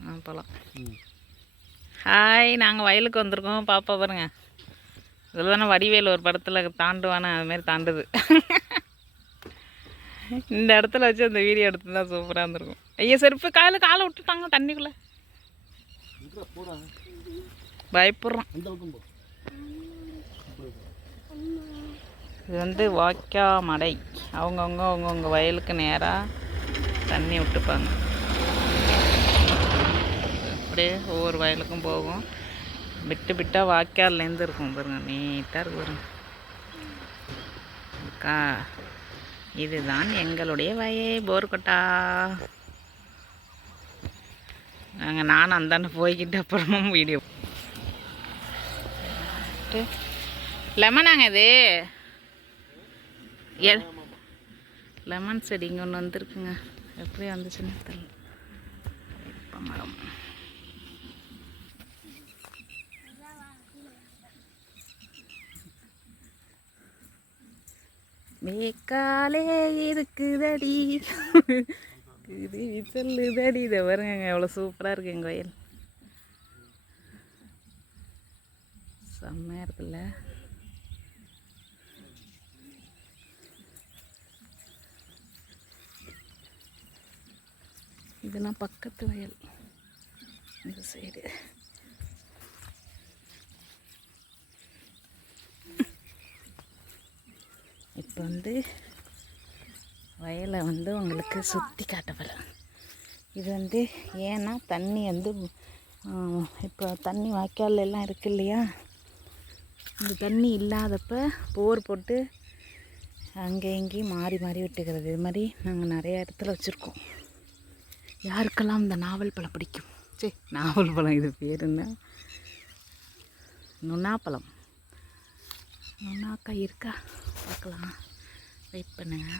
ஆ போகலாம் ம். ஹாய் நாங்கள் வயலுக்கு வந்திருக்கோம். பாப்பா பாருங்க. இதில் தானே வடிவேல் ஒரு படத்தில் தாண்டுவானே அதுமாரி தாண்டுது. இந்த இடத்துல வச்சு அந்த வீடியோ எடுத்து தான் சூப்பராக இருந்திருக்கும். ஐயா செருப்பு காலையில் காலை விட்டுட்டாங்க தண்ணிக்குள்ளே. பயப்படுறோம் இது வந்து வாய்க்கா மடை அவங்கவுங்க அவங்கவுங்க வயலுக்கு நேராக தண்ணி விட்டுப்பாங்க. அப்படியே ஒவ்வொரு வயலுக்கும் போகும். விட்டு விட்டால் வாய்க்கால்லேருந்து இருக்கும் பாருங்க நீட்டாக இருக்கு பாருங்கள் அக்கா இதுதான் எங்களுடைய வயே போர்கொட்டா. நாங்கள் நானும் அந்தாண்ட போய்கிட்டு அப்புறமும் வீடியோ லெமனாங்க இது? எ லெமன் செடி இங்கே ஒன்று வந்திருக்குங்க. எப்படி வந்துச்சுன்னு தெரியல. மரம் மேக்காலே இருக்குதடி இது சொல்லுதடி. இதை பாருங்க எவ்வளோ சூப்பராக இருக்கு எங்கள் வயல் செம்மையாக இருக்குல்ல? இதெல்லாம் பக்கத்து வயல். இந்த சைடு இப்போ வந்து வயலை வந்து உங்களுக்கு சுற்றி காட்ட போகிறேன் இது வந்து ஏன்னா தண்ணி வந்து இப்போ தண்ணி வாய்க்கால் எல்லாம் இருக்கு இல்லையா? இந்த தண்ணி இல்லாதப்ப போர் போட்டு அங்கே இங்கேயும் மாறி மாறி விட்டுக்கிறது. இது மாதிரி நாங்கள் நிறைய இடத்துல வச்சுருக்கோம். யாருக்கெல்லாம் இந்த நாவல் பழம் பிடிக்கும்? சே நாவல் பழம் இது பேர் என்ன? நுண்ணாப்பழம். நுண்ணாக்கா இருக்கா? பார்க்கலாம். வெயிட் பண்ணுங்க.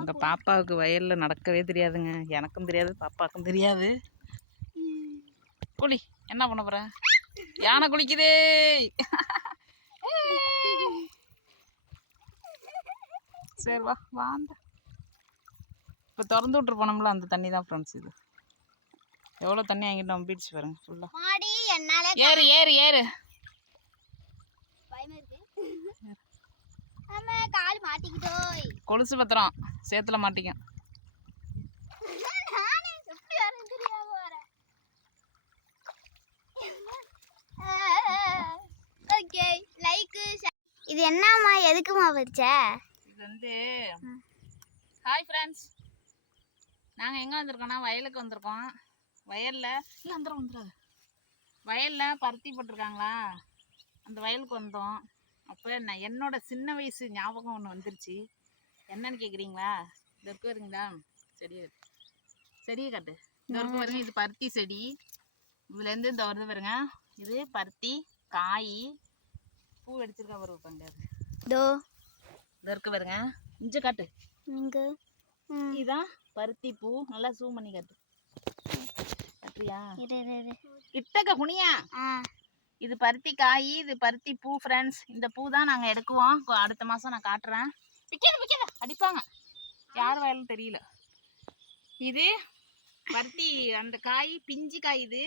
உங்கள் பாப்பாவுக்கு வயலில் நடக்கவே தெரியாதுங்க. எனக்கும் தெரியாது பாப்பாவுக்கும் தெரியாது. குளி என்ன பண்ண போகிற யானை குளிக்குதே. சரி வா வாந்த இப்போ திறந்து விட்ரு போனோம்ல அந்த தண்ணி தான் ஃப்ரெண்ட்ஸ் இது. எவ்வளோ தண்ணி வாங்கிட்டு நம்ம பீச் பாருங்க ஃபுல்லாக ஏறு ஏறு ஏறு பயமா இருக்கு ஆமா கால் மாட்டிக்கிட்டோய் கொலுசு பத்திரம் சேத்துல மாட்டிக்கும் நானே எப்படி வரேன் தெரியாம வரேன். ஓகே லைக் இது என்னம்மா எதுக்குமா வச்ச? இது வந்து ஹாய் ஃப்ரெண்ட்ஸ் நாங்கள் எங்கே வந்திருக்கோம்னா வயலுக்கு வந்திருக்கோம். வயலில் இல்லை வந்துடும் வந்துடாது வயலில் பருத்தி போட்டிருக்காங்களா? அந்த வயலுக்கு வந்தோம். அப்போ நான் என்னோட சின்ன வயசு ஞாபகம் ஒன்று வந்துருச்சு. என்னன்னு கேட்குறீங்களா இது இருக்கு வருங்களா செடியை செடியை காட்டு. இந்த இருக்கு பாருங்க இது பருத்தி செடி. இதுலேருந்து இந்த வருது பாருங்க. இது பருத்தி காய். பூ அடிச்சிருக்கா பாருங்க பங்காது தோ இந்த இருக்கு பாருங்க. இஞ்ச காட்டு. இங்க. இதான் பருத்தி பூ. நல்லா ஜூம் பண்ணி காட்டு. காட்டுறியா? கிட்டக்க குனியா? ஆ. இது பருத்தி காய் இது பருத்தி பூ ஃப்ரெண்ட்ஸ் இந்த பூ தான் நாங்கள் எடுக்குவோம். அடுத்த மாதம் நான் காட்டுறேன். விற்காத விற்காத அடிப்பாங்க. யார் வயலும் தெரியல. இது பருத்தி அந்த காய் பிஞ்சு காய் இது.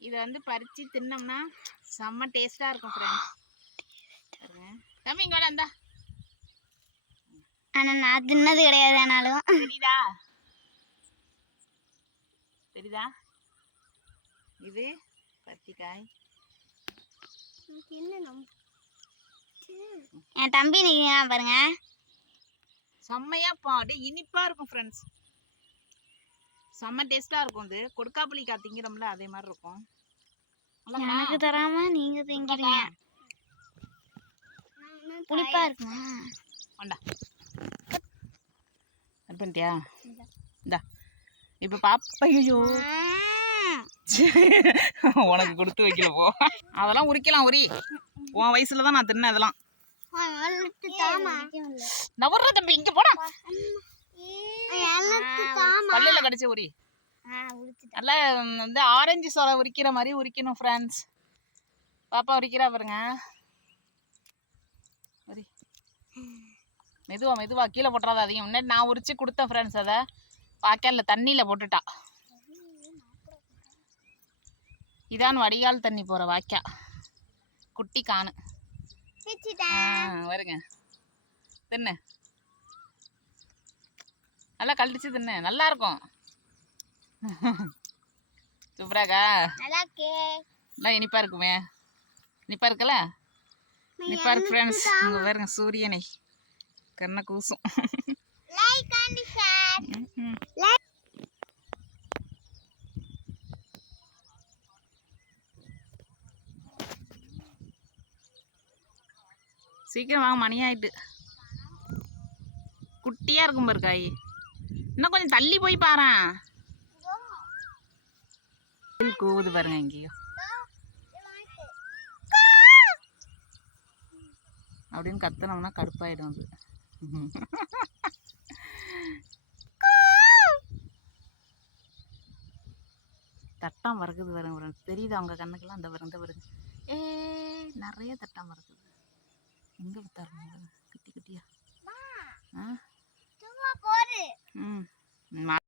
இதை வந்து பறித்து தின்னோம்னா செம்ம டேஸ்ட்டாக இருக்கும் ஃப்ரெண்ட்ஸ் தம்பி இங்கே வேணா ஆனா நான் தின்னது கிடையாது ஆனாலும். தெரியுதா? தெரியுதா? இது என் தம்பி நிற்கிறான் பாருங்க? செம்மையா பா அப்படியே இனிப்பா இருக்கும் ஃப்ரெண்ட்ஸ் செம்ம டேஸ்டா இருக்கும் இது கொடுக்காப்புளி திங்கிறோம்ல அதே மாதிரி இருக்கும்? எனக்கு தராம நீங்க திங்கிறீங்க. புளிப்பா இருக்குமா? வேண்டா. கட் பண்ணிட்டியா? இந்தா. இப்போ பாப்பா ஐயோ உனக்கு கொடுத்து வைக்கல போ. அதெல்லாம் உரிக்கலாம் உரி. உன் வயசுல தான் நான் தின்னேன் அதெல்லாம் நவர்ற தம்பி இங்க போடா. பல்லுல கடிச்ச உரி. நல்லா வந்து ஆரஞ்சு சோளம் உரிக்கிற மாதிரி உரிக்கணும் ஃப்ரெண்ட்ஸ் பாப்பா உரிக்கிறா பாருங்க. உரி. மெதுவா மெதுவா. கீழே போட்டுறாத அதிகம். முன்னாடி நான் உரிச்சு கொடுத்தேன் ஃப்ரெண்ட்ஸ் அதை. வாய்க்காலில் தண்ணியில் போட்டுட்டா. இதான் வடிகால் தண்ணி போகிற வாய்க்கா. குட்டி காணு. வருங்க. தின்னு. நல்லா கழிச்சு தின்னு. நல்லா இருக்கும். சூப்பராக்கா. நல்லா இனிப்பா இருக்குமே. இனிப்பா இருக்குல்ல? இனிப்பா இருக்கு ஃப்ரெண்ட்ஸ் அங்கே பாருங்க சூரியனை. கண்ணை கூசும் லைக் அண்ட் ஷேர் ம்ம். லைக் சீக்கிரம் வாங்க மணி ஆயிட்டு. இருக்கும் பாரு காய். இன்னும் கொஞ்சம் தள்ளி போய் பாரேன் கூவுது பாருங்க எங்கேயோ அப்படின்னு கத்துனோம்னா கடுப்பாயிடும் அது. தட்டாம் வறுக்குது வருங்க தெரியுது அவங்க கண்ணுக்கெல்லாம்? அந்த வருந்த வருது ஏ நிறைய தட்டம் பறக்குது எங்கே வித்தாருங்க குட்டி குட்டியா? ஆ? ம-